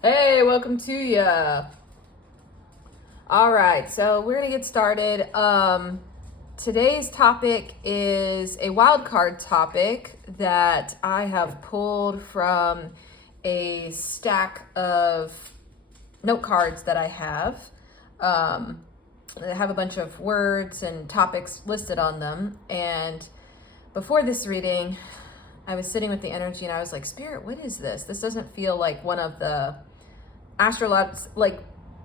Hey, welcome to ya. All right, so we're gonna get started. Today's topic is a wild card topic that I have pulled from a stack of note cards that I have. They have a bunch of words and topics listed on them. And before this reading, I was sitting with the energy and I was like, Spirit, what is this? This doesn't feel like one of the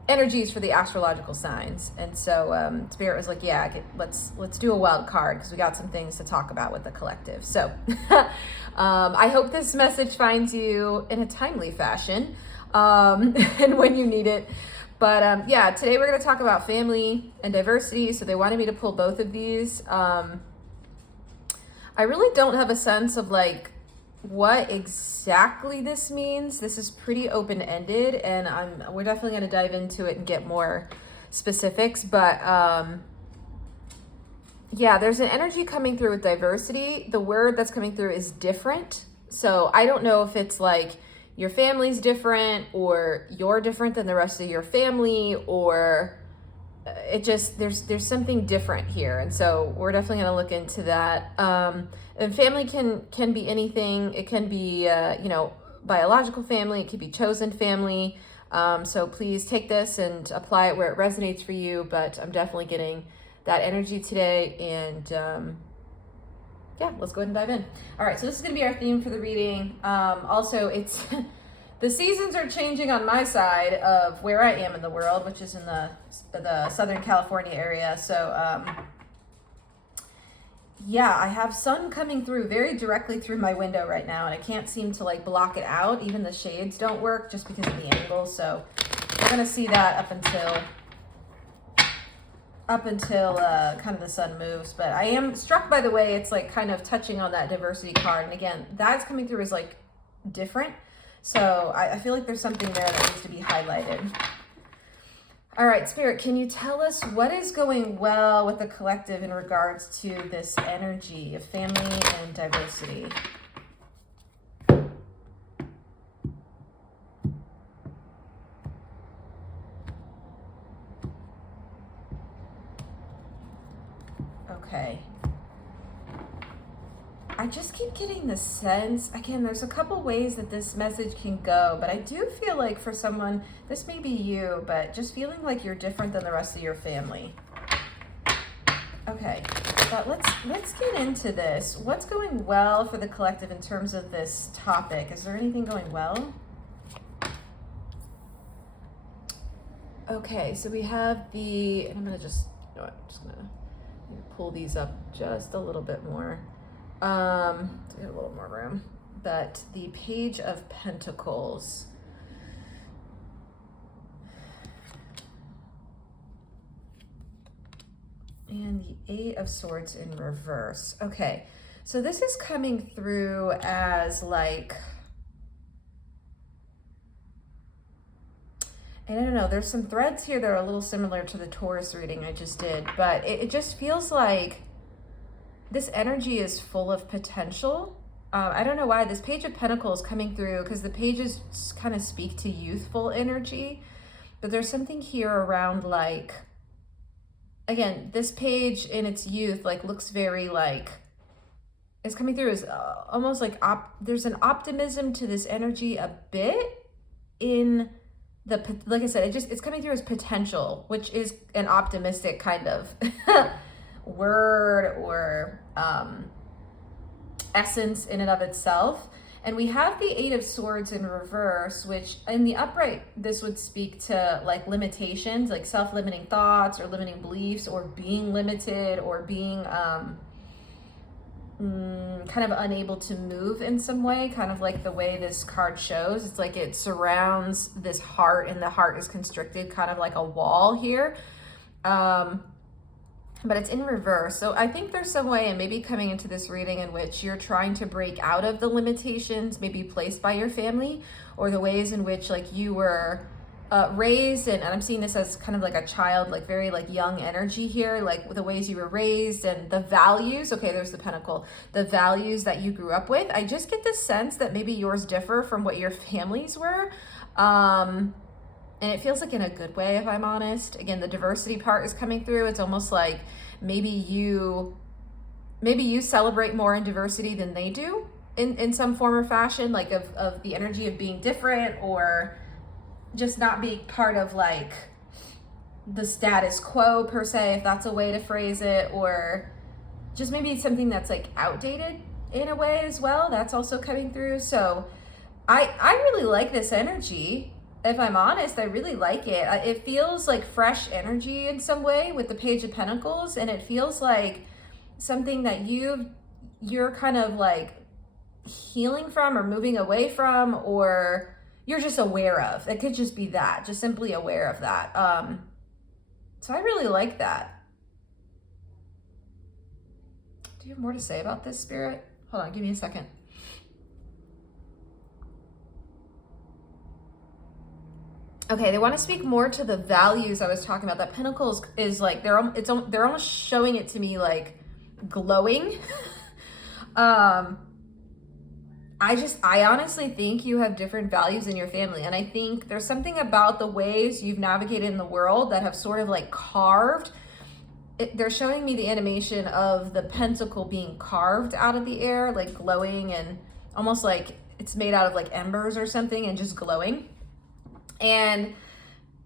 energies for the astrological signs. And so Spirit was like, yeah, let's do a wild card because we got some things to talk about with the collective. So I hope this message finds you in a timely fashion and when you need it. But yeah, today we're going to talk about family and diversity. So they wanted me to pull both of these. I really don't have a sense of like what exactly this means. This is pretty open-ended, and we're definitely going to dive into it and get more specifics. But yeah, there's an energy coming through with diversity. The word that's coming through is different. So I don't know if it's like your family's different or you're different than the rest of your family, or it just there's something different here. And so we're definitely going to look into that. And family can be anything. It can be biological family, it could be chosen family. So please take this and apply it where it resonates for you. But I'm definitely getting that energy today. And yeah, let's go ahead and dive in. All right, so this is going to be our theme for the reading. Also, it's the seasons are changing on my side of where I am in the world, which is in the Southern California area. So yeah, I have sun coming through very directly through my window right now, and I can't seem to like block it out. Even the shades don't work just because of the angle. So we're gonna see that up until kind of the sun moves. But I am struck by the way it's like kind of touching on that diversity card. And again, that's coming through as like different. So I feel like there's something there that needs to be highlighted. All right, Spirit, can you tell us what is going well with the collective in regards to this energy of family and diversity? Okay. I just keep getting the sense, again, there's a couple ways that this message can go, but I do feel like for someone, this may be you, but just feeling like you're different than the rest of your family. Okay, but let's get into this. What's going well for the collective in terms of this topic? Is there anything going well? Okay, so we have and I'm just gonna pull these up just a little bit more. To get a little more room, but the Page of Pentacles. And the Eight of Swords in reverse. Okay, so this is coming through as like, and I don't know, there's some threads here that are a little similar to the Taurus reading I just did, but it just feels like this energy is full of potential. I don't know why this Page of Pentacles coming through, because the pages kind of speak to youthful energy, but there's something here around like, again, this page in its youth like looks very like, it's coming through as almost like there's an optimism to this energy a bit in like I said, it's coming through as potential, which is an optimistic kind of word or essence in and of itself. And we have the Eight of Swords in reverse, which in the upright, this would speak to like limitations, like self-limiting thoughts or limiting beliefs or being limited or being kind of unable to move in some way, kind of like the way this card shows. It's like it surrounds this heart and the heart is constricted, kind of like a wall here. But it's in reverse. So I think there's some way, and maybe coming into this reading, in which you're trying to break out of the limitations maybe placed by your family, or the ways in which like you were raised, and I'm seeing this as kind of like a child, like very like young energy here, like the ways you were raised and the values. Okay, there's the pentacle, the values that you grew up with. I just get this sense that maybe yours differ from what your families were. And it feels like in a good way, if I'm honest. Again, the diversity part is coming through. It's almost like maybe you celebrate more in diversity than they do in some form or fashion, like of the energy of being different, or just not being part of like the status quo per se, if that's a way to phrase it, or just maybe something that's like outdated in a way as well. That's also coming through. So I really like this energy. If I'm honest, I really like it. It feels like fresh energy in some way with the Page of Pentacles, and it feels like something that you're kind of like healing from or moving away from, or you're just aware of. It could just be that, just simply aware of that. So I really like that. Do you have more to say about this, Spirit? Hold on, give me a second. Okay, they want to speak more to the values I was talking about. That Pentacles is like, they're almost showing it to me like glowing. I honestly think you have different values in your family. And I think there's something about the ways you've navigated in the world that have sort of like carved. They're showing me the animation of the pentacle being carved out of the air, like glowing, and almost like it's made out of like embers or something and just glowing. And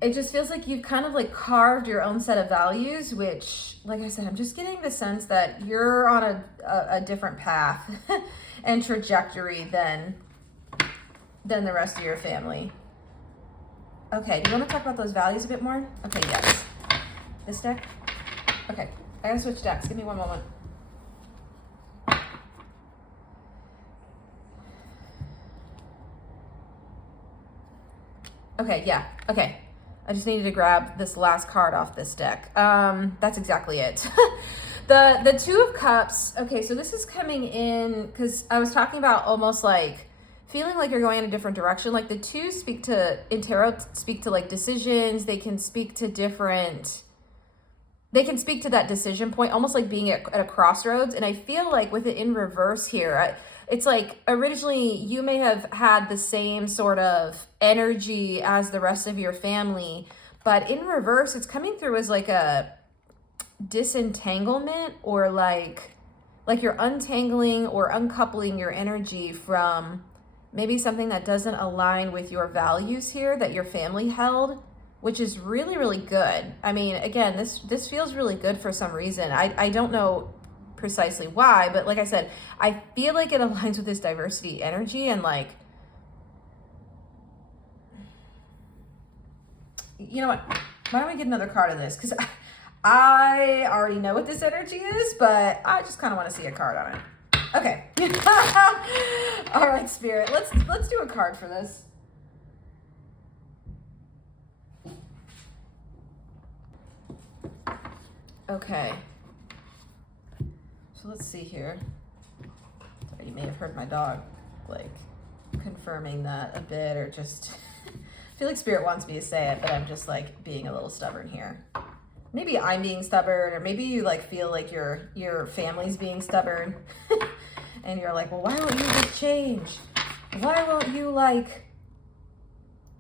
it just feels like you've kind of like carved your own set of values, which, like I said, I'm just getting the sense that you're on a different path and trajectory than the rest of your family. Okay, do you want to talk about those values a bit more? Okay, yes. This deck? Okay, I gotta switch decks. Give me one moment. Okay, yeah, okay. I just needed to grab this last card off this deck. That's exactly it. The Two of Cups. Okay, so this is coming in because I was talking about almost like feeling like you're going in a different direction. Like the two in tarot speak to like decisions. They can speak to that decision point, almost like being at a crossroads. And I feel like with it in reverse here, it's like originally you may have had the same sort of energy as the rest of your family, but in reverse, it's coming through as like a disentanglement, or like you're untangling or uncoupling your energy from maybe something that doesn't align with your values here that your family held, which is really, really good. I mean, again, this feels really good for some reason. I don't know precisely why, but like I said, I feel like it aligns with this diversity energy. And like, you know what, why don't we get another card of this, because I already know what this energy is, but I just kind of want to see a card on it. Okay. All right, Spirit, let's do a card for this. Okay. So let's see here. You may have heard my dog like confirming that a bit, or just I feel like Spirit wants me to say it, but I'm just like being a little stubborn here. Maybe I'm being stubborn, or maybe you like feel like your family's being stubborn and you're like, well, why won't you just change? Why won't you, like,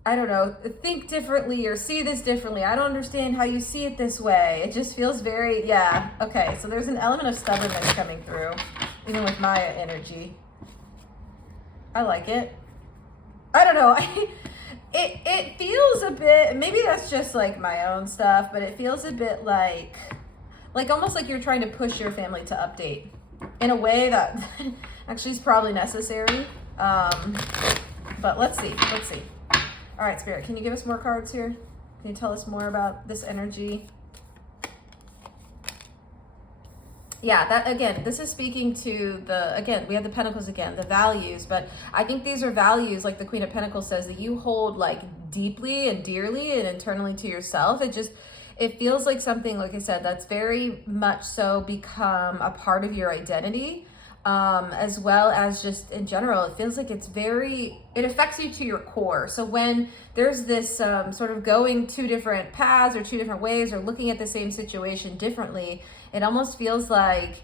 I don't know, think differently or see this differently? I don't understand how you see it this way. It just feels very, yeah. Okay, so there's an element of stubbornness coming through, even with my energy. I like it. I don't know. It feels a bit, maybe that's just like my own stuff, but it feels a bit like almost like you're trying to push your family to update in a way that actually is probably necessary. But let's see. All right, Spirit, can you give us more cards here? Can you tell us more about this energy? Yeah, that again, this is speaking to we have the Pentacles again, the values, but I think these are values, like the Queen of Pentacles says, that you hold like deeply and dearly and internally to yourself. It feels like something, like I said, that's very much so become a part of your identity. as well as just in general, it feels like it affects you to your core. So when there's this sort of going two different paths or two different ways or looking at the same situation differently, it almost feels like,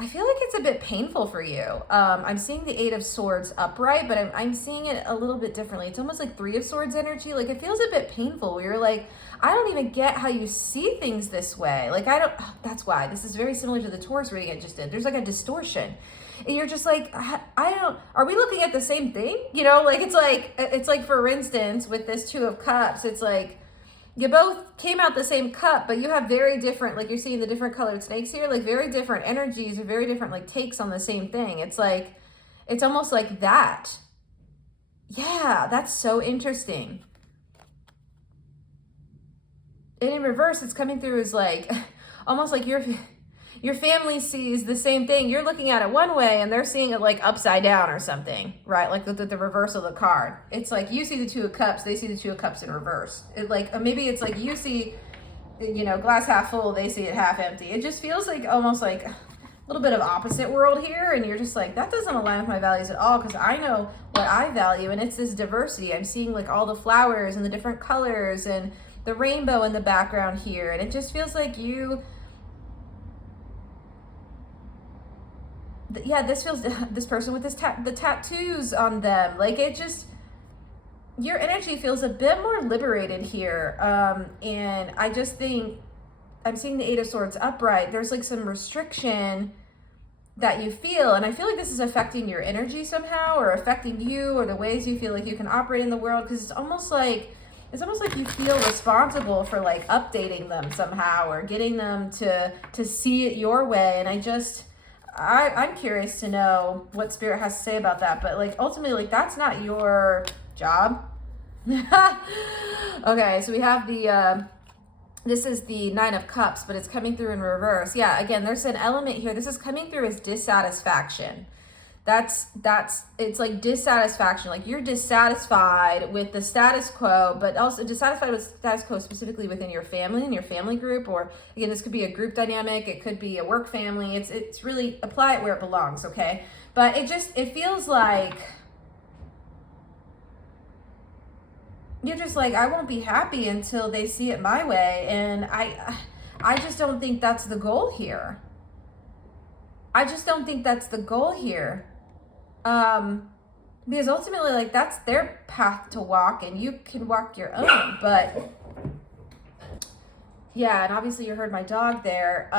I feel like it's a bit painful for you. I'm seeing the Eight of Swords upright, but I'm seeing it a little bit differently. It's almost like Three of Swords energy. Like it feels a bit painful where you're like, I don't even get how you see things this way. Like that's why. This is very similar to the Taurus reading I just did. There's like a distortion. And you're just like, are we looking at the same thing? You know, like it's like for instance, with this Two of Cups, it's like, you both came out the same cup, but you have very different, like you're seeing the different colored snakes here, like very different energies or very different like takes on the same thing. It's like, it's almost like that. Yeah, that's so interesting. And in reverse, it's coming through as like, almost like your family sees the same thing. You're looking at it one way and they're seeing it like upside down or something, right? Like the reverse of the card. It's like you see the Two of Cups, they see the Two of Cups in reverse. It like, maybe it's like you see, you know, glass half full, they see it half empty. It just feels like almost like a little bit of opposite world here. And you're just like, that doesn't align with my values at all, because I know what I value, and it's this diversity. I'm seeing like all the flowers and the different colors and the rainbow in the background here. And it just feels like this feels, this person with the tattoos on them, like it just, your energy feels a bit more liberated here. And I just think I'm seeing the Eight of Swords upright. There's like some restriction that you feel, and I feel like this is affecting your energy somehow, or affecting you, or the ways you feel like you can operate in the world, because it's almost like you feel responsible for like updating them somehow, or getting them to see it your way. And I'm curious to know what Spirit has to say about that, but like ultimately, like that's not your job. Okay, so we have this is the Nine of Cups, but it's coming through in reverse. Yeah, again, there's an element here. This is coming through as dissatisfaction. It's like dissatisfaction. Like you're dissatisfied with the status quo, but also dissatisfied with status quo specifically within your family and your family group. Or again, this could be a group dynamic. It could be a work family. It's really, apply it where it belongs. Okay. But it feels like you're just like, I won't be happy until they see it my way. And I just don't think that's the goal here. I just don't think that's the goal here. Because ultimately, like, that's their path to walk, and you can walk your own. But yeah, and obviously you heard my dog there.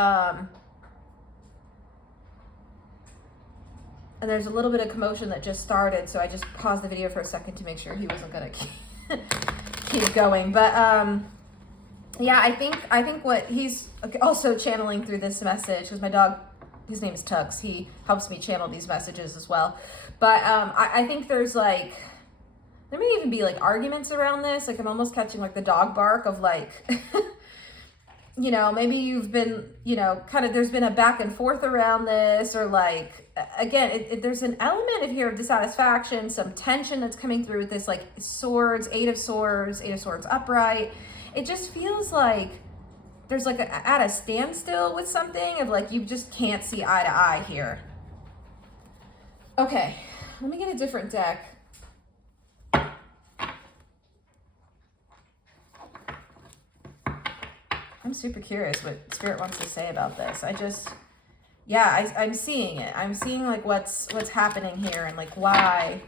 And there's a little bit of commotion that just started, so I just paused the video for a second to make sure he wasn't gonna keep going. But yeah, I think what he's also channeling through this message, because my dog, his name is Tux, he helps me channel these messages as well. But I think there's like, there may even be like arguments around this. Like I'm almost catching like the dog bark of like, you know, maybe you've been, you know, kind of, there's been a back and forth around this, or like, again, there's an element of here of dissatisfaction, some tension that's coming through with this like swords, Eight of Swords upright. It just feels like there's like at a standstill with something of like, you just can't see eye to eye here. Okay, let me get a different deck. I'm super curious what Spirit wants to say about this. I'm seeing it. I'm seeing like what's happening here, and like why.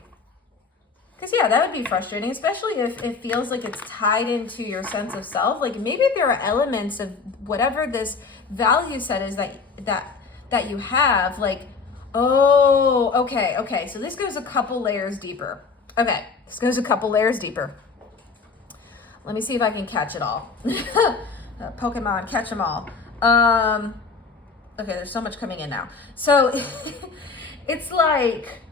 Because yeah, that would be frustrating, especially if it feels like it's tied into your sense of self. Like maybe there are elements of whatever this value set is that you have, like, oh, okay. So this goes a couple layers deeper. Okay, this goes a couple layers deeper. Let me see if I can catch it all. Pokemon, catch them all. Okay, there's so much coming in now. So it's like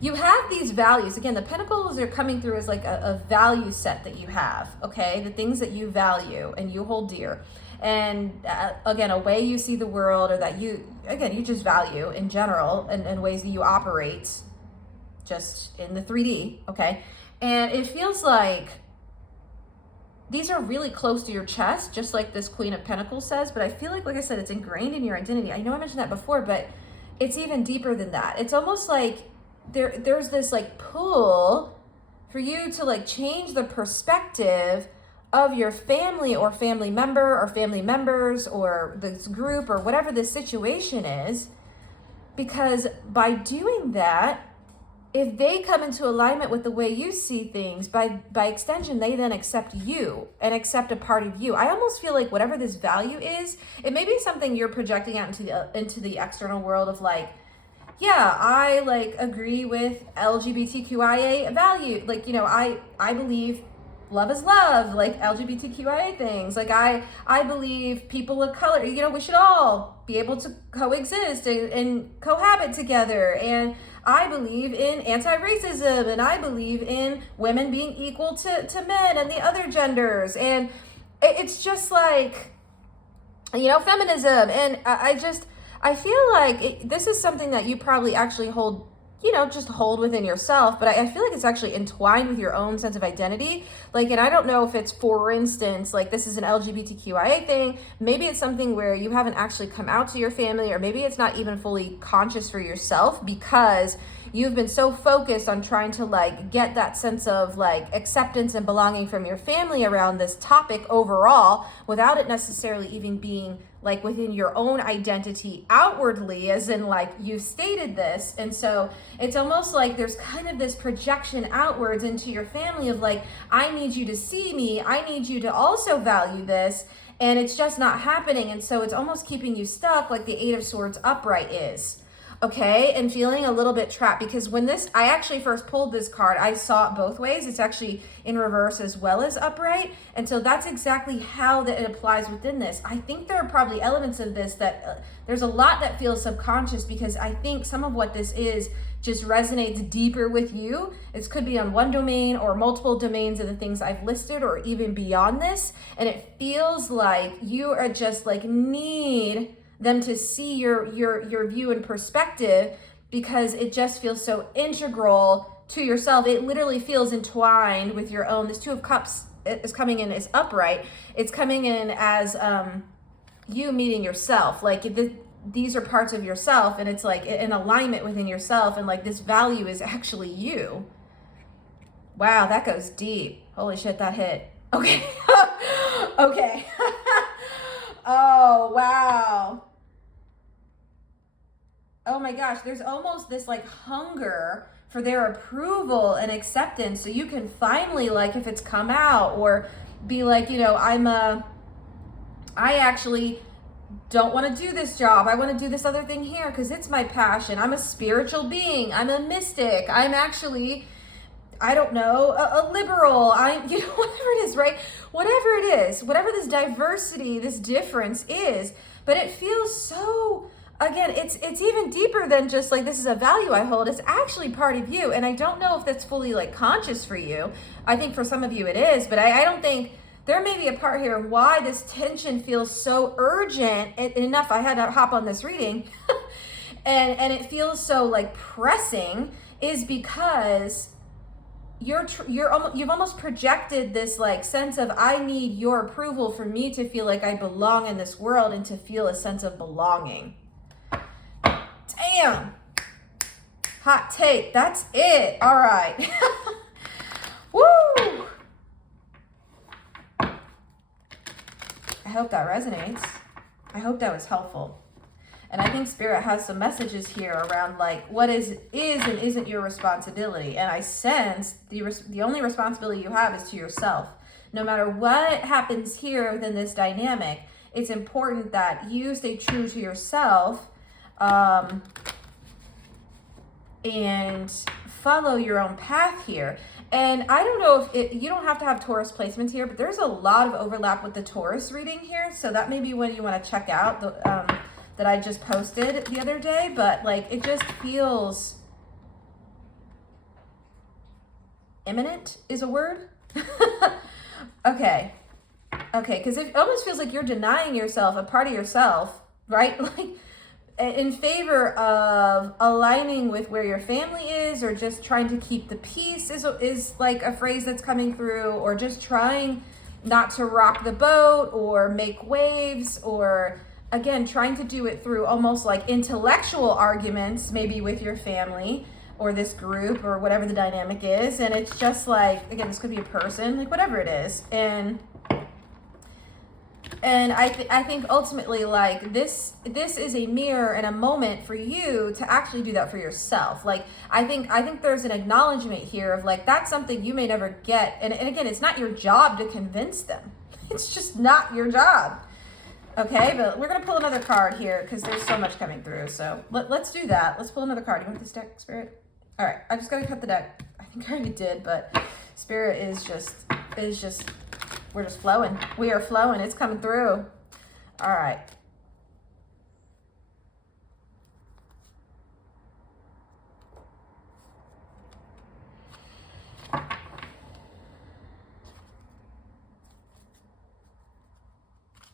you have these values. Again, the pentacles are coming through as like a value set that you have, okay? The things that you value and you hold dear. And again, a way you see the world, or that you just value in general, and ways that you operate just in the 3D, okay? And it feels like these are really close to your chest, just like this Queen of Pentacles says, but I feel like I said, it's ingrained in your identity. I know I mentioned that before, but it's even deeper than that. It's almost like there's this like pull for you to like change the perspective of your family or family member or family members or this group or whatever the situation is, because by doing that, if they come into alignment with the way you see things, by extension, they then accept you and accept a part of you. I almost feel like whatever this value is, it may be something you're projecting out into the external world of like, yeah, I like agree with LGBTQIA value. Like, you know, I believe love is love, like LGBTQIA things. Like I believe people of color, you know, we should all be able to coexist and cohabit together. And I believe in anti-racism, and I believe in women being equal to men and the other genders. And it's just like, you know, feminism. And I feel like this is something that you probably actually hold, you know, just hold within yourself, but I feel like it's actually entwined with your own sense of identity. Like, and I don't know if it's, for instance, like this is an LGBTQIA thing. Maybe it's something where you haven't actually come out to your family, or maybe it's not even fully conscious for yourself because you've been so focused on trying to like get that sense of like acceptance and belonging from your family around this topic overall, without it necessarily even being like within your own identity outwardly, as in like you stated this. And so it's almost like there's kind of this projection outwards into your family of like, I need you to see me, I need you to also value this, and it's just not happening. And so it's almost keeping you stuck, like the Eight of Swords upright is. Okay, and feeling a little bit trapped, because when I actually first pulled this card, I saw it both ways. It's actually in reverse as well as upright. And so that's exactly how that it applies within this. I think there are probably elements of this that there's a lot that feels subconscious, because I think some of what this is just resonates deeper with you. It could be on one domain or multiple domains of the things I've listed, or even beyond this. And it feels like you are just like need them to see your view and perspective, because it just feels so integral to yourself. It literally feels entwined with your own. This Two of Cups is coming in as upright. It's coming in as you meeting yourself. Like these are parts of yourself, and it's like in alignment within yourself, and like this value is actually you. Wow, that goes deep. Holy shit, that hit. Okay. Okay. Oh, wow. Oh my gosh, there's almost this like hunger for their approval and acceptance, so you can finally, like, if it's come out, or be like, you know, I actually don't want to do this job. I want to do this other thing here because it's my passion. I'm a spiritual being. I'm a mystic. I'm actually, I don't know, a liberal. You know, whatever it is, right? Whatever it is, whatever this diversity, this difference is, but it feels so, again, it's even deeper than just like, this is a value I hold. It's actually part of you. And I don't know if that's fully like conscious for you. I think for some of you it is, but I don't think, there may be a part here why this tension feels so urgent enough. I had to hop on this reading and it feels so like pressing, is because you've almost projected this like sense of, I need your approval for me to feel like I belong in this world and to feel a sense of belonging. Damn. Hot take. That's it. All right. Woo. I hope that resonates. I hope that was helpful. And I think Spirit has some messages here around like what is and isn't your responsibility. And I sense the only responsibility you have is to yourself. No matter what happens here within this dynamic, it's important that you stay true to yourself and follow your own path here. And I don't know if you don't have to have Taurus placements here, but there's a lot of overlap with the Taurus reading here. So that may be one you want to check out that I just posted the other day. But like, it just feels imminent is a word. Okay. Because it almost feels like you're denying yourself a part of yourself, right? Like, in favor of aligning with where your family is, or just trying to keep the peace is like a phrase that's coming through, or just trying not to rock the boat or make waves, or again, trying to do it through almost like intellectual arguments, maybe with your family or this group or whatever the dynamic is. And it's just like, again, this could be a person, like whatever it is. And I think ultimately, like, this is a mirror and a moment for you to actually do that for yourself. Like, I think there's an acknowledgement here of like, that's something you may never get. And again, it's not your job to convince them. It's just not your job. Okay, but we're going to pull another card here because there's so much coming through. So let's do that. Let's pull another card. You want this deck, Spirit? All right, I just got to cut the deck. I think I already did, but Spirit is just, we're just flowing. We are flowing. It's coming through. All right.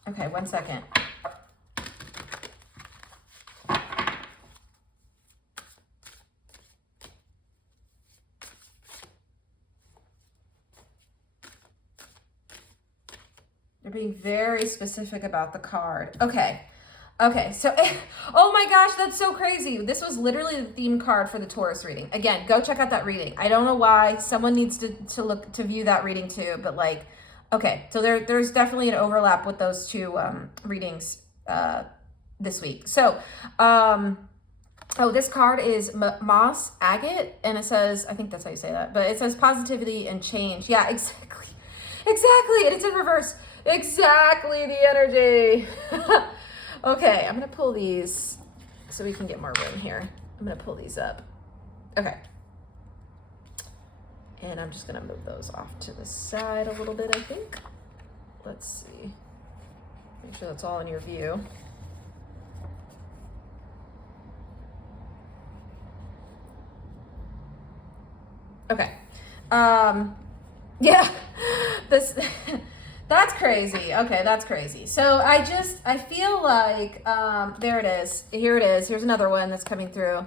Okay, 1 second. They're being very specific about the card. Okay, so, oh my gosh, that's so crazy. This was literally the theme card for the Taurus reading. Again, go check out that reading. I don't know why. Someone needs to view that reading too, but like, okay, so there's definitely an overlap with those two readings this week. So, this card is Moss Agate, and it says, I think that's how you say that, but it says positivity and change. Yeah, exactly, and it's in reverse. Exactly the energy. Okay, I'm gonna pull these so we can get more room here. I'm gonna pull these up. Okay. And I'm just gonna move those off to the side a little bit, I think. Let's see. Make sure that's all in your view. Okay. Yeah. That's crazy. Okay, that's crazy. So I feel like, there it is. Here it is. Here's another one that's coming through.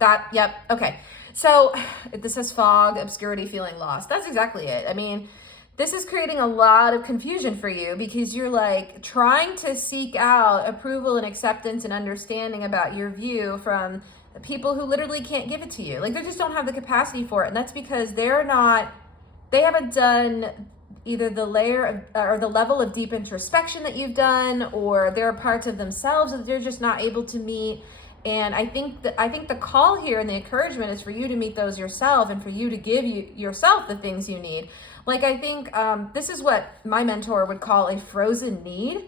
Yep. Okay. So this says fog, obscurity, feeling lost. That's exactly it. I mean, this is creating a lot of confusion for you because you're like trying to seek out approval and acceptance and understanding about your view from people who literally can't give it to you. Like, they just don't have the capacity for it. And that's because they haven't done either the layer of, or the level of deep introspection that you've done, or there are parts of themselves that they're just not able to meet. And I think the call here and the encouragement is for you to meet those yourself and for you to give yourself the things you need. Like, I think this is what my mentor would call a frozen need.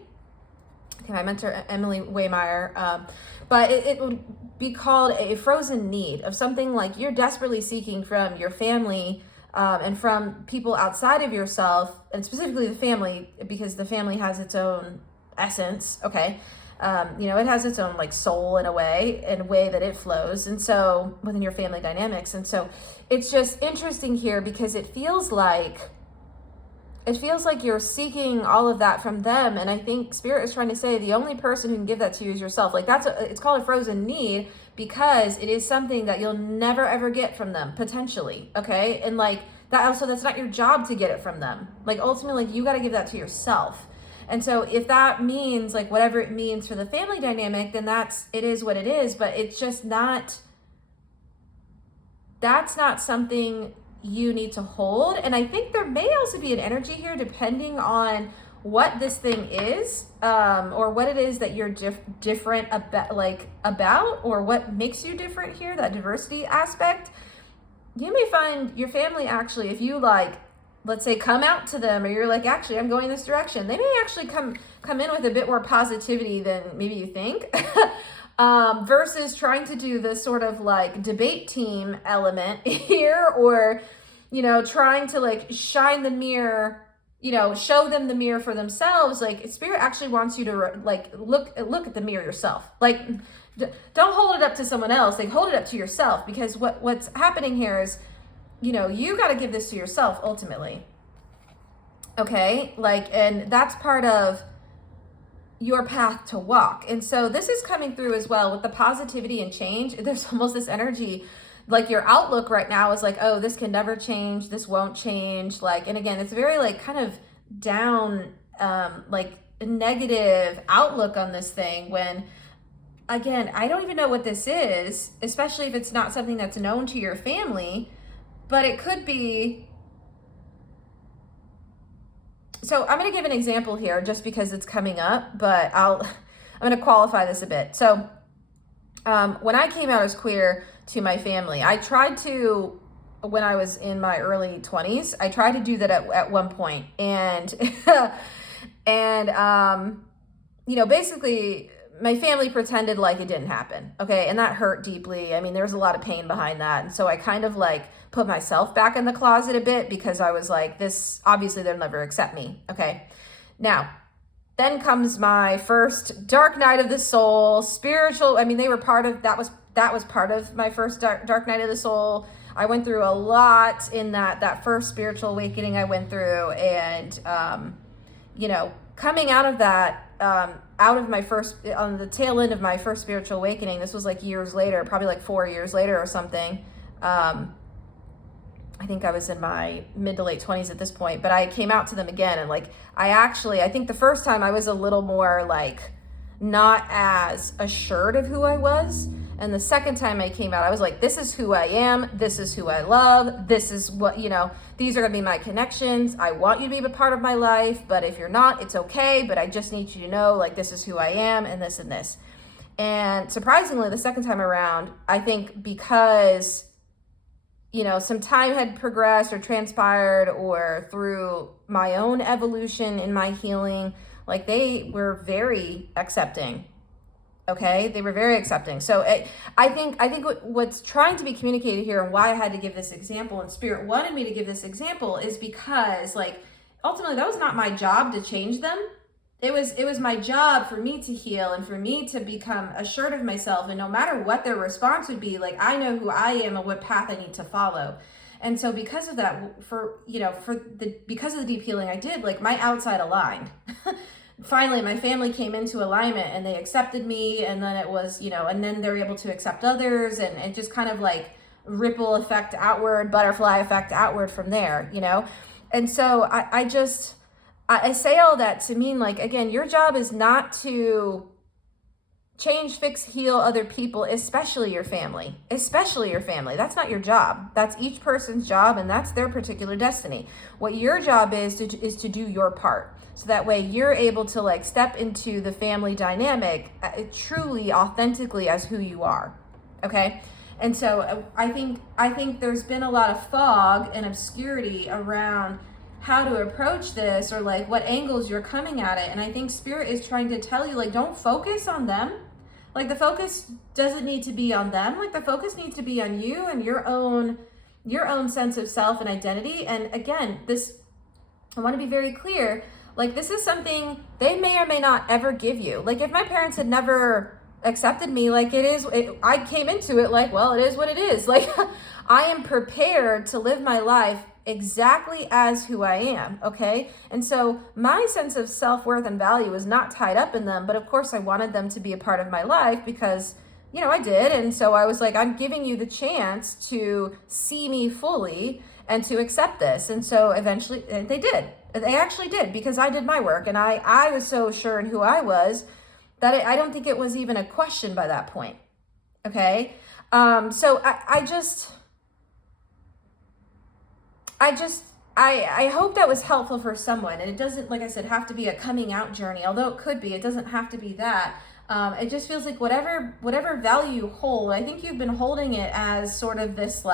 Okay, my mentor, Emily Waymeyer, but it would be called a frozen need of something like you're desperately seeking from your family and from people outside of yourself, and specifically the family, because the family has its own essence, okay? It has its own like soul in a way that it flows. And so within your family dynamics. And so it's just interesting here because it feels like you're seeking all of that from them. And I think Spirit is trying to say the only person who can give that to you is yourself. Like, it's called a frozen need because it is something that you'll never ever get from them, potentially. Okay. And like that also, that's not your job to get it from them. Like, ultimately, like, you got to give that to yourself. And so if that means like whatever it means for the family dynamic, then it is what it is, but it's just that's not something you need to hold. And I think there may also be an energy here depending on what this thing is, or what it is that you're different about, or what makes you different here, that diversity aspect. You may find your family actually, if you like, let's say, come out to them, or you're like, actually, I'm going this direction, they may actually come in with a bit more positivity than maybe you think, versus trying to do this sort of like debate team element here, or, trying to like shine the mirror, show them the mirror for themselves. Like, Spirit actually wants you to like look at the mirror yourself. Like, don't hold it up to someone else. Like, hold it up to yourself, because what's happening here is, you got to give this to yourself ultimately. Okay. Like, and that's part of your path to walk. And so this is coming through as well with the positivity and change. There's almost this energy, like your outlook right now is like, oh, this can never change. This won't change. Like, and again, it's very like kind of down, like negative outlook on this thing when, again, I don't even know what this is, especially if it's not something that's known to your family, but it could be. So I'm going to give an example here just because it's coming up, but I'm going to qualify this a bit. So when I came out as queer to my family, I tried to, when I was in my early 20s, I tried to do that at one point. And, basically my family pretended like it didn't happen. Okay. And that hurt deeply. I mean, there's a lot of pain behind that. And so I kind of put myself back in the closet a bit because I was like, this, obviously they'll never accept me. Okay. Now, then comes my first dark night of the soul, spiritual. I mean, they were part of, that was part of my first dark night of the soul. I went through a lot in that first spiritual awakening I went through. And, coming out of that, out of my first, on the tail end of my first spiritual awakening, this was years later, probably 4 years later or something. I think I was in my mid to late 20s at this point, but I came out to them again. And I think the first time I was a little more not as assured of who I was. And the second time I came out, I was like, this is who I am. This is who I love. This is what, these are going to be my connections. I want you to be a part of my life, but if you're not, it's okay. But I just need you to know, this is who I am and this and this. And surprisingly, the second time around, I think because, some time had progressed or transpired or through my own evolution in my healing, they were very accepting. Okay, they were very accepting. So I think what's trying to be communicated here and why I had to give this example and Spirit wanted me to give this example is because ultimately that was not my job to change them. It was my job for me to heal and for me to become assured of myself. And no matter what their response would be, I know who I am and what path I need to follow. And so because of that, because of the deep healing I did, my outside aligned. Finally, my family came into alignment and they accepted me. And then it was, and then they're able to accept others and just kind of ripple effect outward, butterfly effect outward from there, And so I say all that to mean again, your job is not to change, fix, heal other people, especially your family. That's not your job. That's each person's job and that's their particular destiny. What your job is to do your part. So that way you're able to step into the family dynamic truly, authentically as who you are. Okay. And so I think there's been a lot of fog and obscurity around how to approach this or what angles you're coming at it. And I think Spirit is trying to tell you, don't focus on them. The focus doesn't need to be on them. The focus needs to be on you and your own sense of self and identity. And again, I want to be very clear, this is something they may or may not ever give you. If my parents had never accepted me, I came into it well, it is what it is. I am prepared to live my life exactly as who I am, okay? And so my sense of self-worth and value is not tied up in them, but of course I wanted them to be a part of my life because, I did. And so I was I'm giving you the chance to see me fully and to accept this. And so eventually they did. They actually did because I did my work and I was so sure in who I was that I don't think it was even a question by that point, okay? So I hope that was helpful for someone. And it doesn't, like I said, have to be a coming out journey, although it could be. It doesn't have to be that. It just feels whatever value you hold, I think you've been holding it as sort of this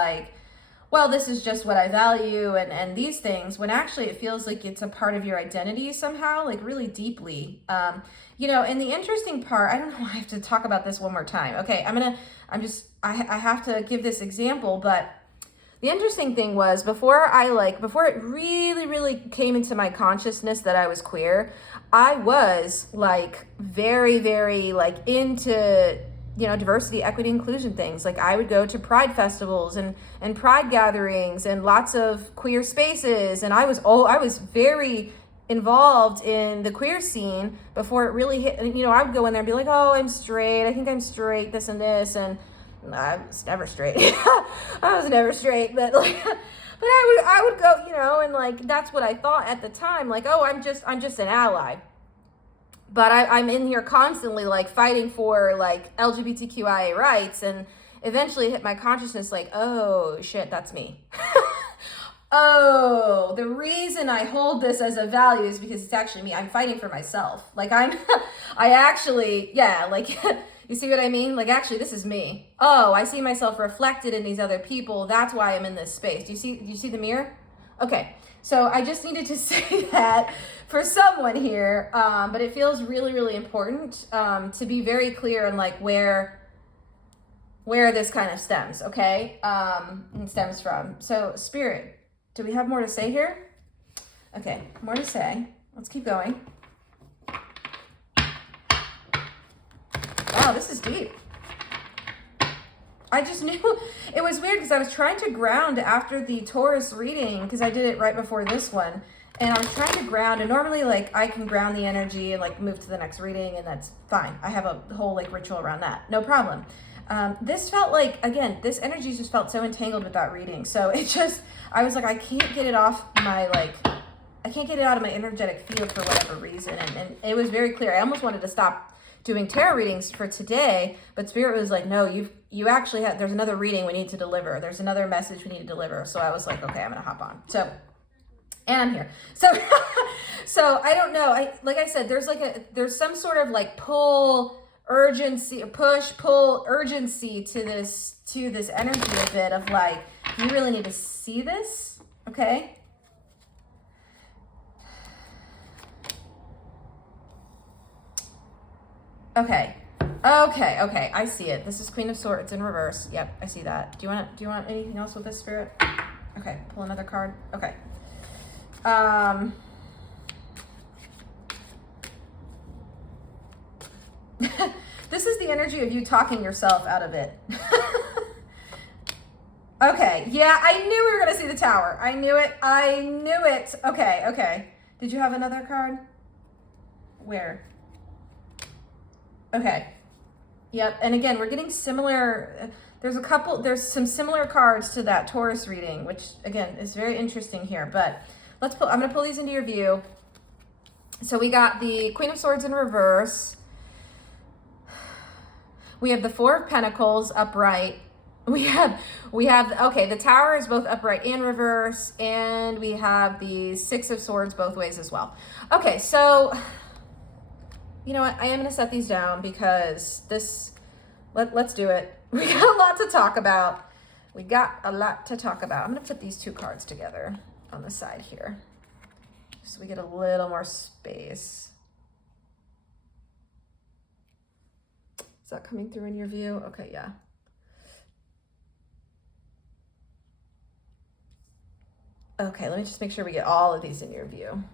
well, this is just what I value and these things, when actually it feels like it's a part of your identity somehow, really deeply. And the interesting part, I don't know why I have to talk about this one more time. Okay, I have to give this example, but the interesting thing was before it really, really came into my consciousness that I was queer, I was very, very into, diversity, equity, inclusion things. I would go to pride festivals and pride gatherings and lots of queer spaces. And I was very involved in the queer scene before it really hit. I would go in there and be oh, I'm straight. I think I'm straight, this and this. And I was never straight. I was never straight, but I would go, and that's what I thought at the time. Oh, I'm just an ally. but I'm in here constantly like fighting for like LGBTQIA rights, and eventually hit my consciousness like, oh shit, that's me. Oh, the reason I hold this as a value is because it's actually me. I'm fighting for myself. Like I actually, yeah, like you see what I mean? Like actually this is me. Oh, I see myself reflected in these other people. That's why I'm in this space. Do you see the mirror? Okay. So I just needed to say that for someone here, but it feels really, really important to be very clear on like where this kind of stems, okay? And stems from. So Spirit, do we have more to say here? Okay, more to say. Let's keep going. Wow, this is deep. I just knew it was weird because I was trying to ground after the Taurus reading because I did it right before this one. And I was trying to ground, and normally like I can ground the energy and like move to the next reading, and that's fine. I have a whole like ritual around that. No problem. This felt like, again, this energy just felt so entangled with that reading. So it just, I was like, I can't get it off my like, I can't get it out of my energetic field for whatever reason. And it was very clear. I almost wanted to stop doing tarot readings for today, but Spirit was like, no, you actually have, there's another reading we need to deliver. There's another message we need to deliver. So I was like, okay, I'm going to hop on. So, and I'm here. So, so I don't know. Like I said, there's some sort of like pull urgency, push, pull urgency to this energy a bit of like, you really need to see this. Okay. Okay. I see it. This is Queen of Swords in reverse. Yep, I see that. Do you want anything else with this, Spirit? Okay, pull another card. Okay. This is the energy of you talking yourself out of it. Okay, yeah, I knew we were gonna see the Tower. I knew it. Okay. Did you have another card? Where? Okay. Yep. And again, we're getting similar. There's some similar cards to that Taurus reading, which again is very interesting here. But I'm going to pull these into your view. So we got the Queen of Swords in reverse. We have the Four of Pentacles upright. We have, okay, the Tower is both upright and reverse. And we have the Six of Swords both ways as well. Okay, so you know what? I am going to set these down because let's do it. We got a lot to talk about. I'm going to put these two cards together on the side here so we get a little more space. Is that coming through in your view? Okay, yeah. Okay, let me just make sure we get all of these in your view.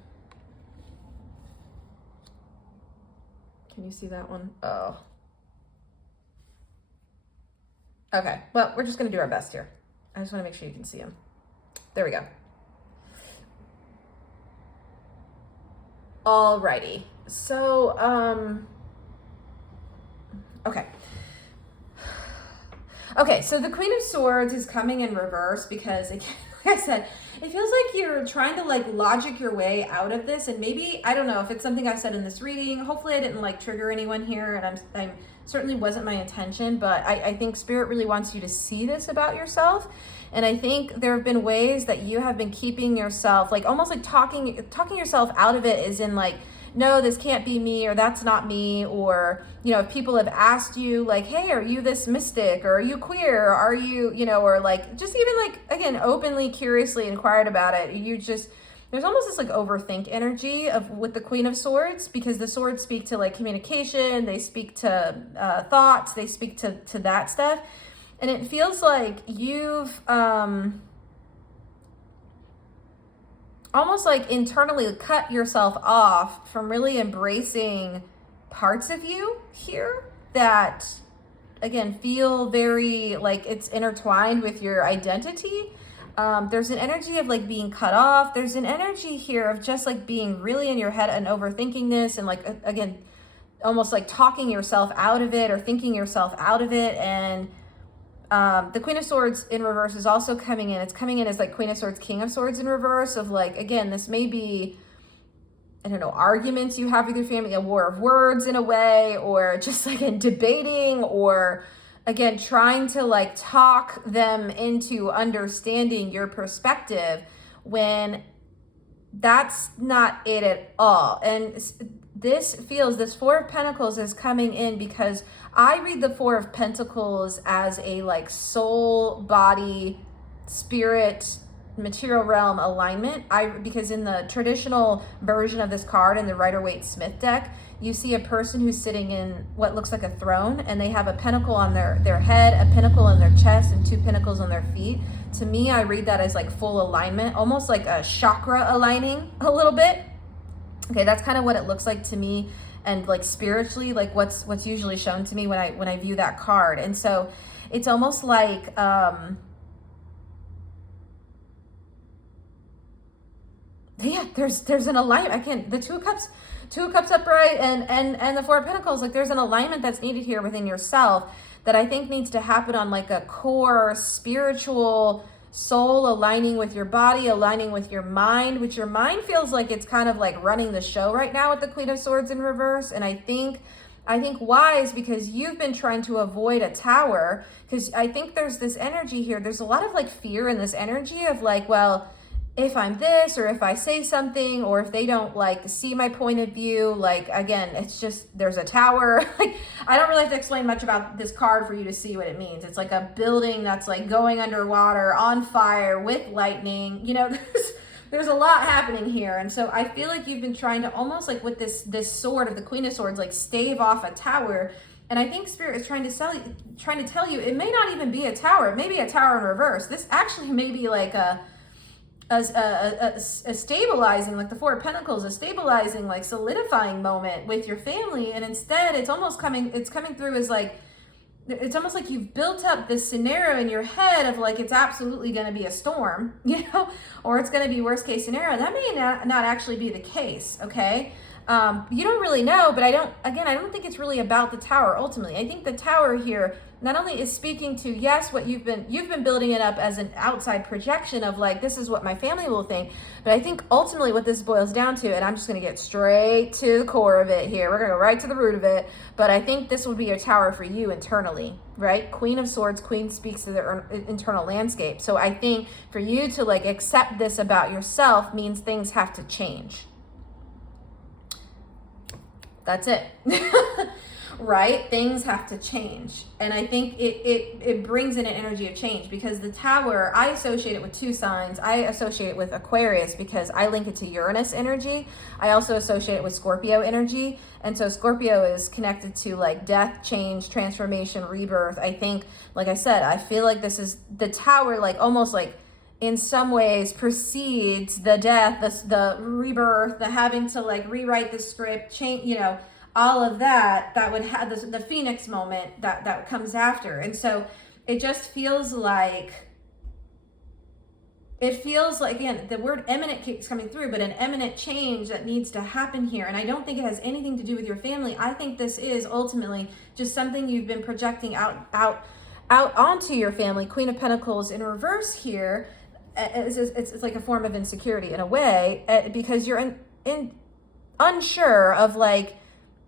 Can you see that one? Oh. Okay, well, we're just going to do our best here. I just want to make sure you can see them. There we go. Alrighty. So, okay. Okay, so the Queen of Swords is coming in reverse because, again, like I said, it feels like you're trying to like logic your way out of this, and maybe, I don't know if it's something I said in this reading. Hopefully I didn't like trigger anyone here, and I'm certainly wasn't my intention, but I think Spirit really wants you to see this about yourself. And I think there have been ways that you have been keeping yourself, like almost like talking yourself out of it, is in like, no, this can't be me, or that's not me. Or, you know, if people have asked you like, hey, are you this mystic, or are you queer, or are you, you know, or like just even like, again, openly, curiously inquired about it, there's almost this like overthink energy with the Queen of Swords, because the swords speak to like communication, they speak to thoughts, they speak to that stuff. And it feels like you've almost like internally cut yourself off from really embracing parts of you here that, again, feel very like it's intertwined with your identity. There's an energy of like being cut off. There's an energy here of just like being really in your head and overthinking this, and like, again, almost like talking yourself out of it or thinking yourself out of it. And the Queen of Swords in reverse is also coming in. It's coming in as like Queen of Swords, King of Swords in reverse, of like, again, this may be I don't know, arguments you have with your family, a war of words in a way, or just like in debating, or again, trying to like talk them into understanding your perspective when that's not it at all. And this Four of Pentacles is coming in because I read the Four of Pentacles as a like soul, body, spirit, material realm alignment. Because in the traditional version of this card in the Rider-Waite-Smith deck, you see a person who's sitting in what looks like a throne, and they have a pentacle on their head, a pentacle on their chest, and 2 pinnacles on their feet. To me, I read that as like full alignment, almost like a chakra aligning a little bit. Okay, that's kind of what it looks like to me, and like spiritually, like what's usually shown to me when I view that card. And so it's almost like yeah, there's an alignment. The Two of Cups upright and the Four of Pentacles, like there's an alignment that's needed here within yourself that I think needs to happen on like a core spiritual soul, aligning with your body, aligning with your mind, which your mind feels like it's kind of like running the show right now with the Queen of Swords in reverse. And I think why is because you've been trying to avoid a tower, because I think there's this energy here. There's a lot of like fear in this energy of like, well, if I'm this, or if I say something, or if they don't like see my point of view, like again, it's just, there's a tower. Like, I don't really have to explain much about this card for you to see what it means. It's like a building that's like going underwater, on fire, with lightning, you know, there's a lot happening here. And so I feel like you've been trying to almost like with this sword of the Queen of Swords, like stave off a tower. And I think Spirit is trying to tell you, it may not even be a tower. It may be a tower in reverse. This actually may be like a stabilizing, like the Four of Pentacles, a stabilizing, like solidifying moment with your family. And instead it's coming through as like, it's almost like you've built up this scenario in your head of like, it's absolutely going to be a storm, you know, or it's going to be worst case scenario. That may not actually be the case. Okay. You don't really know, but I don't think it's really about the tower. Ultimately, I think the tower here not only is speaking to, yes, what you've been building it up as an outside projection of like, this is what my family will think. But I think ultimately what this boils down to, and I'm just going to get straight to the core of it here. We're going to go right to the root of it. But I think this would be a tower for you internally, right? Queen of Swords, Queen speaks to the internal landscape. So I think for you to like accept this about yourself means things have to change. That's it. Right? Things have to change. And I think it brings in an energy of change, because the tower, I associate it with 2 signs. I associate it with Aquarius because I link it to Uranus energy. I also associate it with Scorpio energy. And so Scorpio is connected to like death, change, transformation, rebirth. I think, like I said, I feel like this is the tower, like almost like in some ways precedes the death, the rebirth, the having to like rewrite the script, change, you know, all of that would have the Phoenix moment that comes after. And so it just feels like, again, the word imminent keeps coming through, but an imminent change that needs to happen here. And I don't think it has anything to do with your family. I think this is ultimately just something you've been projecting out onto your family. Queen of Pentacles in reverse here. It's like a form of insecurity in a way, because you're unsure of like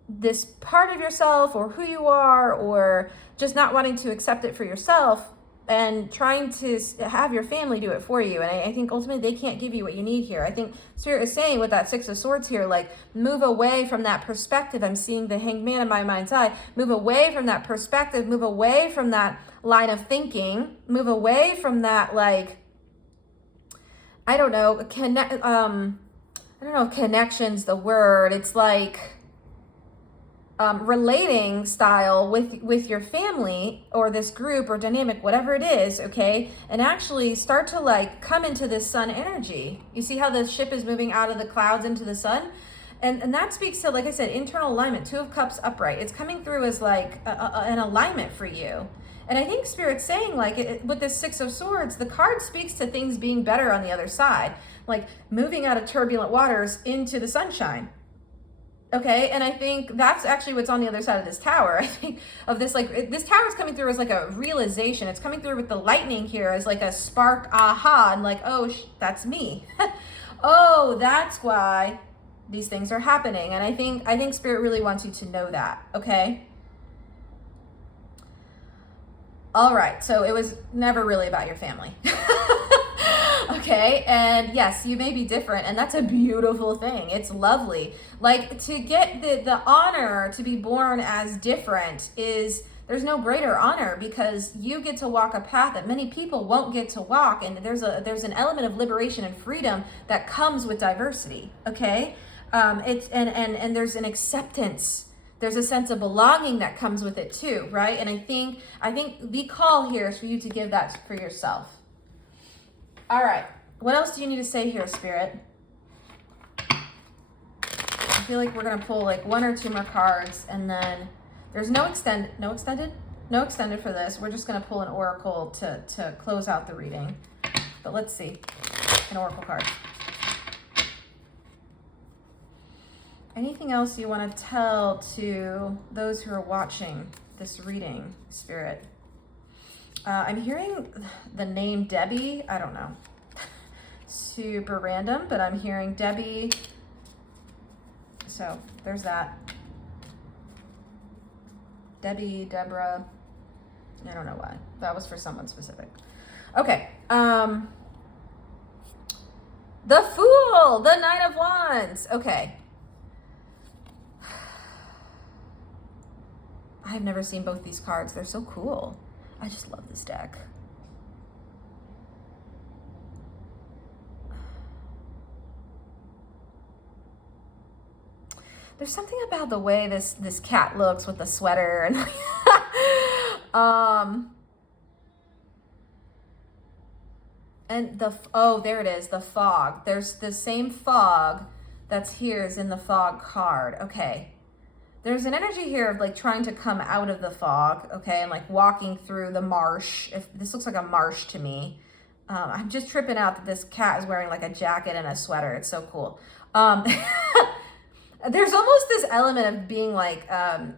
this part of yourself or who you are, or just not wanting to accept it for yourself and trying to have your family do it for you. And I think ultimately they can't give you what you need here. I think Spirit is saying with that 6 of Swords here, like move away from that perspective. I'm seeing the Hanged Man in my mind's eye. Move away from that perspective, move away from that line of thinking, move away from that, like, I don't know, I don't know if connection's the word. It's like relating style with your family or this group or dynamic, whatever it is, okay? And actually start to like come into this sun energy. You see how the ship is moving out of the clouds into the sun? And that speaks to, like I said, internal alignment, 2 of Cups upright. It's coming through as like an alignment for you. And I think Spirit's saying, like, with this 6 of Swords, the card speaks to things being better on the other side, like moving out of turbulent waters into the sunshine. Okay, and I think that's actually what's on the other side of this tower. I think of this, like, this tower is coming through as like a realization. It's coming through with the lightning here as like a spark, aha, and like, oh, that's me. Oh, that's why these things are happening. And I think Spirit really wants you to know that, okay? All right, so it was never really about your family. Okay, and yes, you may be different, and that's a beautiful thing. It's lovely. Like, to get the honor to be born as different is, there's no greater honor, because you get to walk a path that many people won't get to walk, and there's an element of liberation and freedom that comes with diversity, okay? It's and there's an acceptance. There's a sense of belonging that comes with it too, right? And I think the call here is for you to give that for yourself. All right, what else do you need to say here, Spirit? I feel like we're gonna pull like 1 or 2 more cards, and then there's no extended for this. We're just gonna pull an oracle to close out the reading. But let's see, an oracle card. Anything else you want to tell to those who are watching this reading, Spirit? I'm hearing the name Debbie. I don't know. Super random, but I'm hearing Debbie. So there's that. Debbie, Deborah. I don't know why. That was for someone specific. Okay. The Fool, the Knight of Wands. Okay. I've never seen both these cards. They're so cool. I just love this deck. There's something about the way this cat looks with the sweater and and there it is, the fog. There's the same fog that's here is in the fog card. Okay. There's an energy here of like trying to come out of the fog, okay, and like walking through the marsh. If this looks like a marsh to me. I'm just tripping out that this cat is wearing like a jacket and a sweater. It's so cool. There's almost this element of being like, I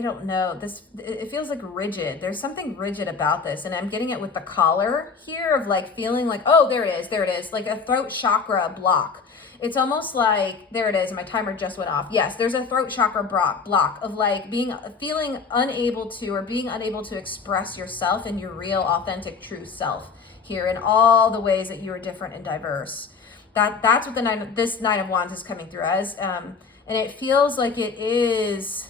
don't know, it feels like rigid. There's something rigid about this, and I'm getting it with the collar here of like feeling like, oh, there it is, like a throat chakra block. It's almost like, there it is, my timer just went off. Yes, there's a throat chakra block of like feeling unable to express yourself and your real, authentic, true self here in all the ways that you are different and diverse. That's what this Nine of Wands is coming through as, and it feels like it is.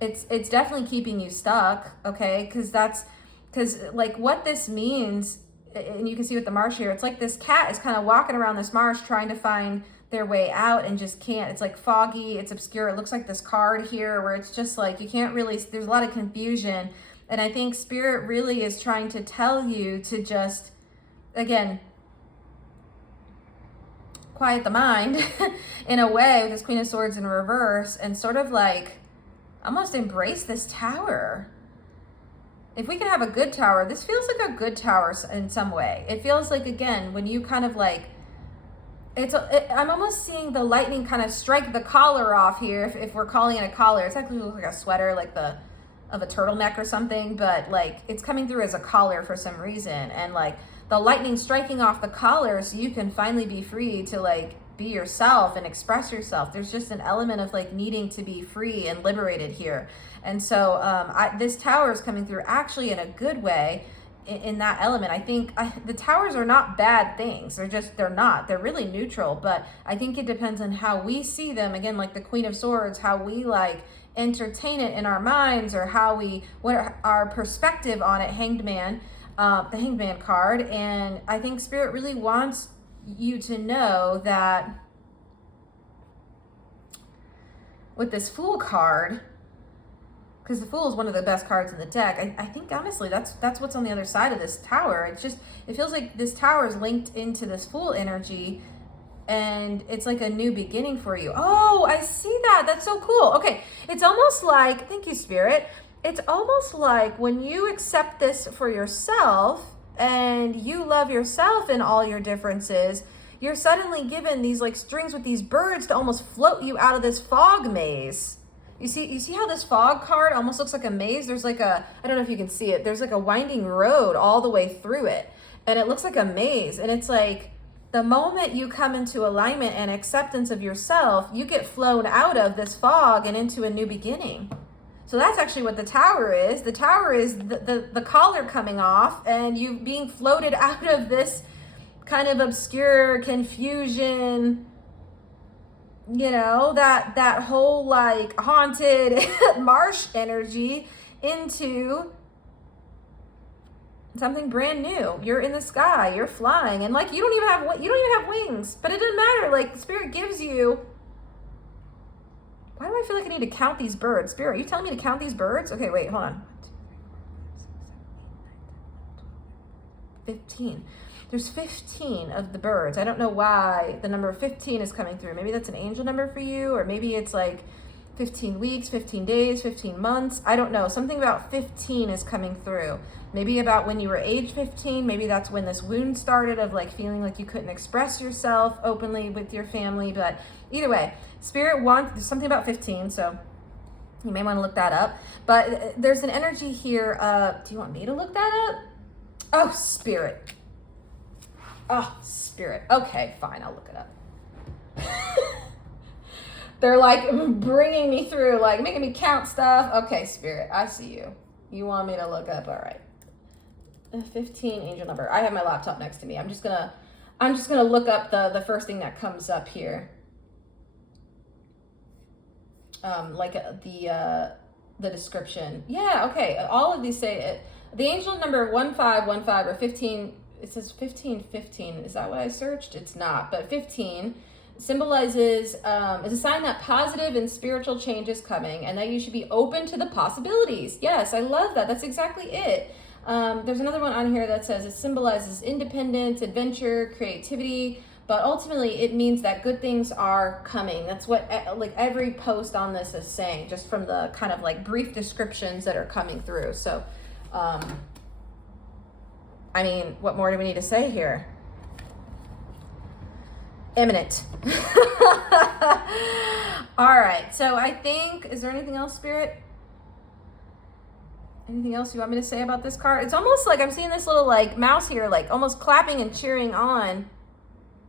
It's definitely keeping you stuck, okay? Because like what this means. And you can see with the marsh here, it's like this cat is kind of walking around this marsh trying to find their way out and just can't. It's like foggy, it's obscure. It looks like this card here where it's just like you can't really, there's a lot of confusion. And I think Spirit really is trying to tell you to just, again, quiet the mind in a way with this Queen of Swords in reverse and sort of like almost embrace this Tower. If we can have a good tower, this feels like a good tower in some way. It feels like, again, when you kind of like, I'm almost seeing the lightning kind of strike the collar off here. If we're calling it a collar, it's actually looks like a sweater, like of a turtleneck or something, but like it's coming through as a collar for some reason. And like the lightning striking off the collar so you can finally be free to like be yourself and express yourself. There's just an element of like needing to be free and liberated here. And so this Tower is coming through actually in a good way in that element. I think the Towers are not bad things. They're not. They're really neutral. But I think it depends on how we see them. Again, like the Queen of Swords, how we like entertain it in our minds, or what our perspective on it. Hanged Man, the Hanged Man card. And I think Spirit really wants you to know that with this Fool card, because the Fool is one of the best cards in the deck. I think honestly that's what's on the other side of this Tower. It feels like this Tower is linked into this Fool energy, and it's like a new beginning for you. Oh, I see that. That's so cool. Okay, it's almost like, thank you, Spirit. It's almost like when you accept this for yourself and you love yourself in all your differences, you're suddenly given these like strings with these birds to almost float you out of this fog maze. You see how this fog card almost looks like a maze? There's like I don't know if you can see it. There's like a winding road all the way through it. and it looks like a maze. And it's like the moment you come into alignment and acceptance of yourself, you get flown out of this fog and into a new beginning. So that's actually what the tower is. The tower is the collar coming off and you being floated out of this kind of obscure confusion, you know, that whole like haunted marsh energy into something brand new. You're in the sky, you're flying, and like you don't even have wings, but it doesn't matter. Like Spirit gives you. Why do I feel like I need to count these birds? Spirit, are you telling me to count these birds? Okay, wait, hold on. 15. There's 15 of the birds. I don't know why the number 15 is coming through. Maybe that's an angel number for you, or maybe it's like 15 weeks, 15 days, 15 months. I don't know. Something about 15 is coming through. Maybe about when you were age 15. Maybe that's when this wound started of like feeling like you couldn't express yourself openly with your family. But either way, Spirit wants, there's something about 15. So you may want to look that up. But there's an energy here. Do you want me to look that up? Oh, Spirit. Oh, Spirit. Okay, fine. I'll look it up. They're like bringing me through, like making me count stuff. Okay, Spirit, I see you. You want me to look up? All right. 15 angel number. I have my laptop next to me. I'm just gonna look up the first thing that comes up here. Like the description. Yeah. Okay. All of these say it. The angel number 1515 or 15. It says 1515. Is that what I searched? It's not, but 15 symbolizes, is a sign that positive and spiritual change is coming and that you should be open to the possibilities. Yes, I love that. That's exactly it. There's another one on here that says it symbolizes independence, adventure, creativity, but ultimately it means that good things are coming. That's what like every post on this is saying, just from the kind of like brief descriptions that are coming through. So, I mean, what more do we need to say here? Imminent. All right. So I think, is there anything else, Spirit? Anything else you want me to say about this card? It's almost like I'm seeing this little like mouse here, like almost clapping and cheering on.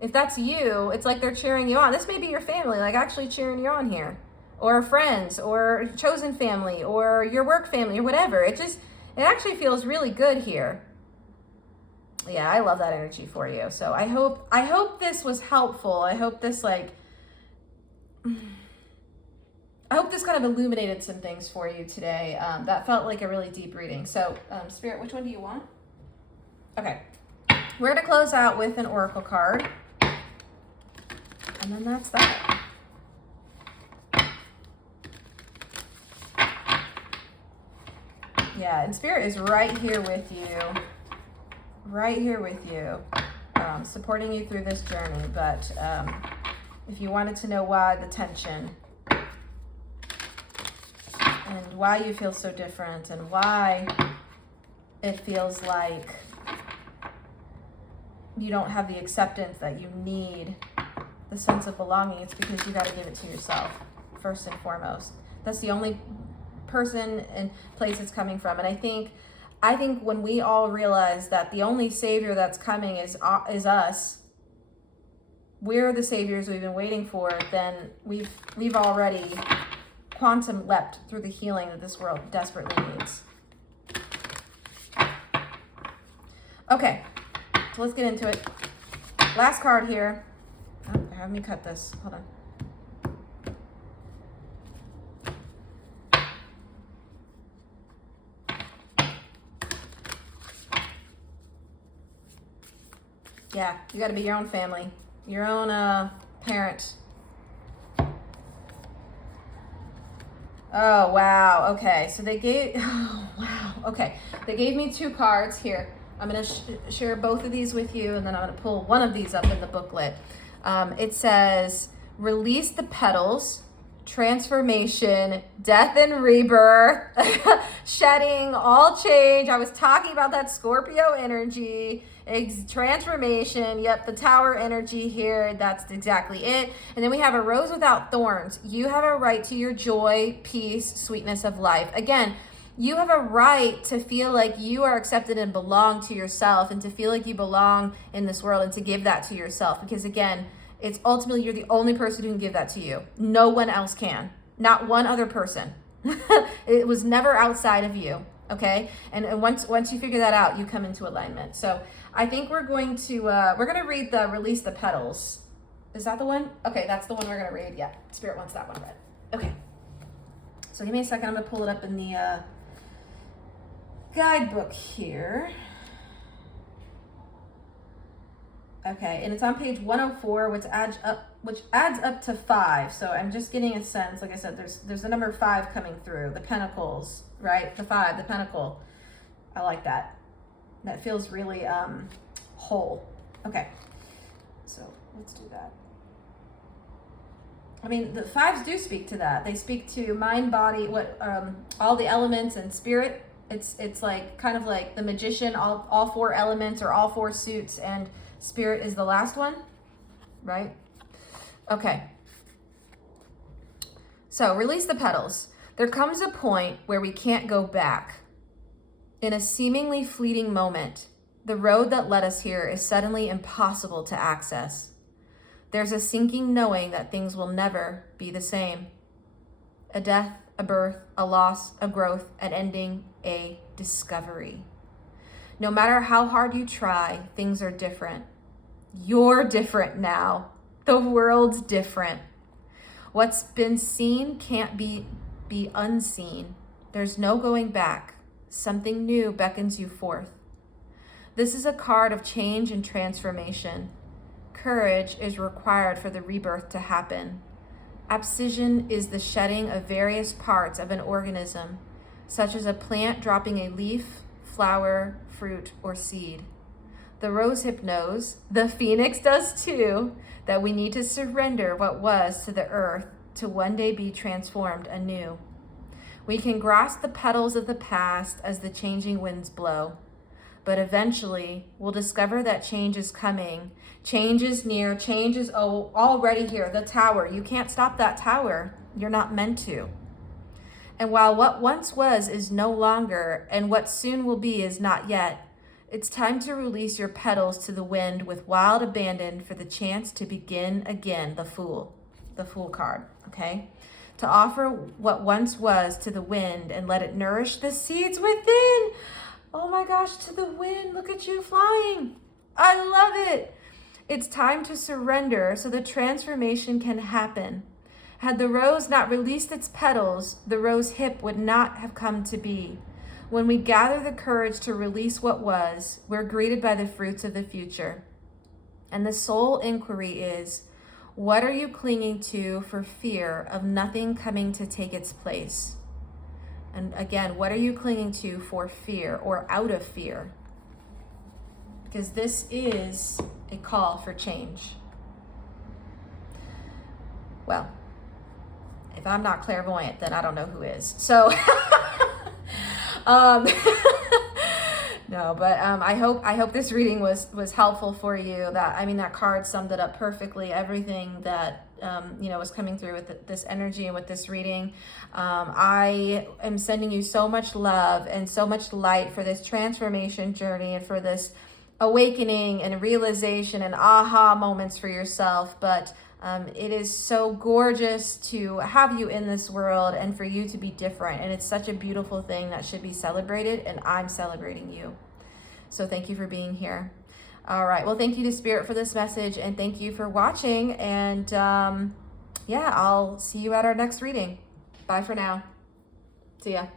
If that's you, it's like they're cheering you on. This may be your family, like actually cheering you on here, or friends, or chosen family, or your work family, or whatever. It actually feels really good here. Yeah, I love that energy for you. So I hope this was helpful. I hope this kind of illuminated some things for you today. That felt like a really deep reading. So Spirit, which one do you want? Okay. We're going to close out with an oracle card. And then that's that. Yeah, and Spirit is right here with you. Right here with you, supporting you through this journey. But if you wanted to know why the tension and why you feel so different and why it feels like you don't have the acceptance that you need, the sense of belonging, it's because you got to give it to yourself first and foremost. That's the only person and place it's coming from. And I think when we all realize that the only savior that's coming is us, we're the saviors we've been waiting for, then we've already quantum leapt through the healing that this world desperately needs. Okay, so let's get into it. Last card here. Oh, have me cut this. Hold on. Yeah, you got to be your own family, your own parent. Oh, wow. Okay, so they gave, oh, wow. Okay, they gave me two cards here. I'm going to share both of these with you, and then I'm going to pull one of these up in the booklet. It says, release the petals, transformation, death and rebirth, shedding, all change. I was talking about that Scorpio energy. Transformation. Yep, the tower energy here. That's exactly it. And then we have a rose without thorns. You have a right to your joy, peace, sweetness of life. Again, You have a right to feel like you are accepted and belong to yourself, and to feel like you belong in this world, and to give that to yourself. Because again, it's ultimately you're the only person who can give that to you. No one else can. Not one other person. It was never outside of you. Okay, and once you figure that out, you come into alignment. So I think we're going to read the Release the Petals. Is that the one? Okay, that's the one we're gonna read. Yeah, Spirit wants that one read. Okay, so give me a second. I'm gonna pull it up in the guidebook here. Okay, and it's on page 104, which adds up to 5. So I'm just getting a sense. Like I said, there's the number 5 coming through. The Pentacles, right? The 5, the Pentacle. I like that. That feels really whole. Okay, so let's do that. I mean, the 5s do speak to that. They speak to mind, body, all the elements, and spirit. It's like kind of like the magician, all 4 elements or all 4 suits, and spirit is the last one, right? Okay. So release the petals. There comes a point where we can't go back. In a seemingly fleeting moment, the road that led us here is suddenly impossible to access. There's a sinking knowing that things will never be the same. A death, a birth, a loss, a growth, an ending, a discovery. No matter how hard you try, things are different. You're different now. The world's different. What's been seen can't be unseen. There's no going back. Something new beckons you forth. This is a card of change and transformation. Courage is required for the rebirth to happen. Abscission is the shedding of various parts of an organism, such as a plant dropping a leaf, flower, fruit, or seed. The rosehip knows, the phoenix does too, that we need to surrender what was to the earth to one day be transformed anew. We can grasp the petals of the past as the changing winds blow, but eventually we'll discover that change is coming. Change is near, change is already here. The tower, you can't stop that tower. You're not meant to. And while what once was is no longer, and what soon will be is not yet, it's time to release your petals to the wind with wild abandon for the chance to begin again. The Fool card, okay? To offer what once was to the wind and let it nourish the seeds within. Oh my gosh, to the wind, look at you flying. I love it. It's time to surrender so the transformation can happen. Had the rose not released its petals, the rose hip would not have come to be. When we gather the courage to release what was, we're greeted by the fruits of the future. And the soul inquiry is, what are you clinging to for fear of nothing coming to take its place? And again, what are you clinging to for fear or out of fear? Because this is a call for change. Well, if I'm not clairvoyant, then I don't know who is. So, no, but I hope this reading was helpful for you. That card summed it up perfectly. Everything that was coming through with this energy and with this reading. I am sending you so much love and so much light for this transformation journey and for this awakening and realization and aha moments for yourself. But it is so gorgeous to have you in this world and for you to be different. And it's such a beautiful thing that should be celebrated, and I'm celebrating you. So thank you for being here. All right. Well, thank you to Spirit for this message, and thank you for watching. And I'll see you at our next reading. Bye for now. See ya.